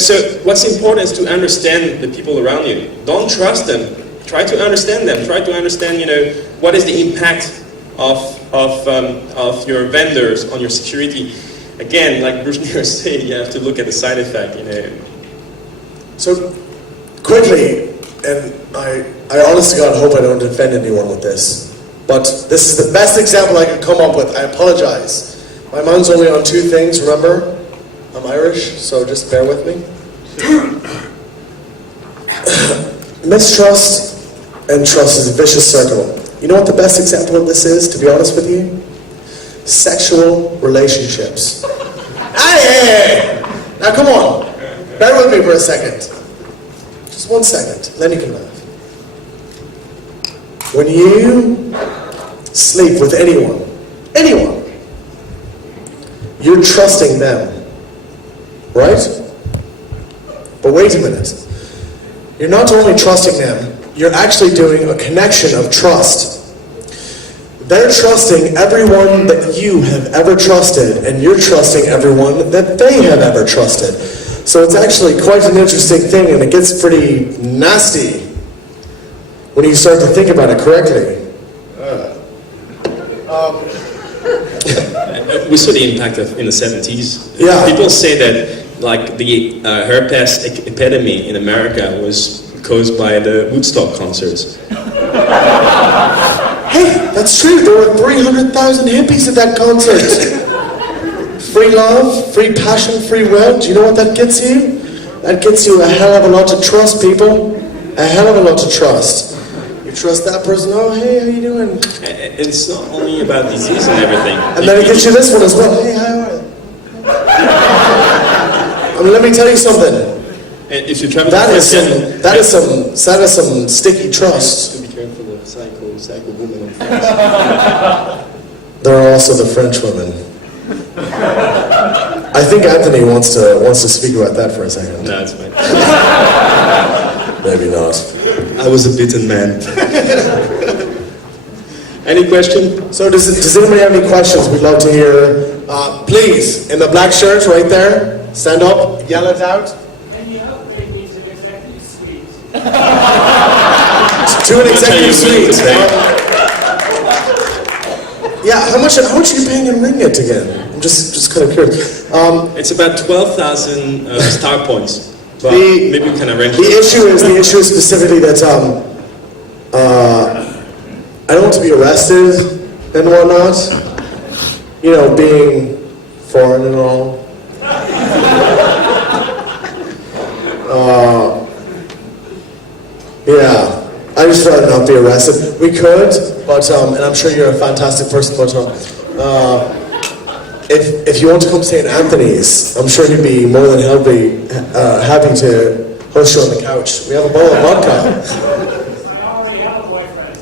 So what's important is to understand the people around you. Don't trust them. Try to understand them. Try to understand, what is the impact of your vendors on your security. Again, like Bruce Neer said, you have to look at the side effect. So quickly, and I honestly God hope I don't offend anyone with this, but this is the best example I could come up with. I apologize. My mind's only on two things. Remember, I'm Irish, so just bear with me. Mistrust and trust is a vicious circle. You know what the best example of this is, to be honest with you? Sexual relationships. Hey! Now come on. Bear with me for a second. Just 1 second, then you can laugh. When you sleep with anyone, you're trusting them, right? But wait a minute. You're not only trusting them, you're actually doing a connection of trust. They're trusting everyone that you have ever trusted, and you're trusting everyone that they have ever trusted. So it's actually quite an interesting thing, and it gets pretty nasty when you start to think about it correctly. We saw the impact in the 70s. Yeah. People say that, like, the herpes epidemic in America was caused by the Woodstock concerts. Hey, that's true. There were 300,000 hippies at that concert. Free love, free passion, free will. Do you know what that gets you? That gets you a hell of a lot of trust, people. A hell of a lot of trust. You trust that person. Oh, hey, how you doing? It's not only about disease and everything. And then it gets you this one as well. Hey, how are you? I mean, let me tell you something. If you travel that is some sticky trust. Be careful of saying. There are also the French women. I think Anthony wants to speak about that for a second. No, it's fine. Maybe not. I was a bitten man. Any question? So does anybody have any questions? We'd love to hear. Please, in the black shirt right there, stand up, yell it out. Any upgrade needs an executive suite. To an executive suite. Say. Yeah, how much are you paying in ringgit again? I'm just kind of curious. It's about 12,000 star points. But The- maybe we can arrange The issue is specifically that I don't want to be arrested and whatnot. You know, being foreign and all. Yeah, I just rather not be arrested. We could, but and I'm sure you're a fantastic person, but if you want to come to St. Anthony's, I'm sure he'd be more than happy to host you on the couch. We have a bottle of vodka. I already have a boyfriend.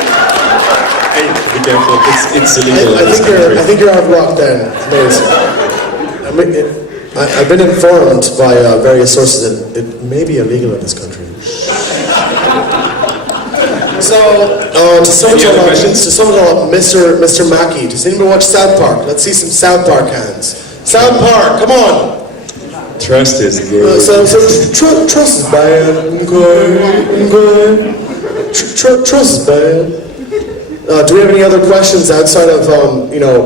Hey, be careful. It's illegal in I this country. think you're out of luck then, mate. I've been informed by various sources that it may be illegal in this country. So, to sum it all up, Mr. Mackey, does anybody watch South Park? Let's see some South Park hands. South Park, come on! Trust is good. Trust is bad, okay. Trust is bad. Do we have any other questions outside of,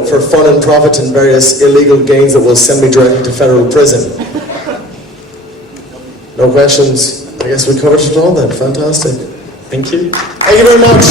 for fun and profit and various illegal gains that will send me directly to federal prison? No questions? I guess we covered it all then. Fantastic. Thank you. Thank you very much.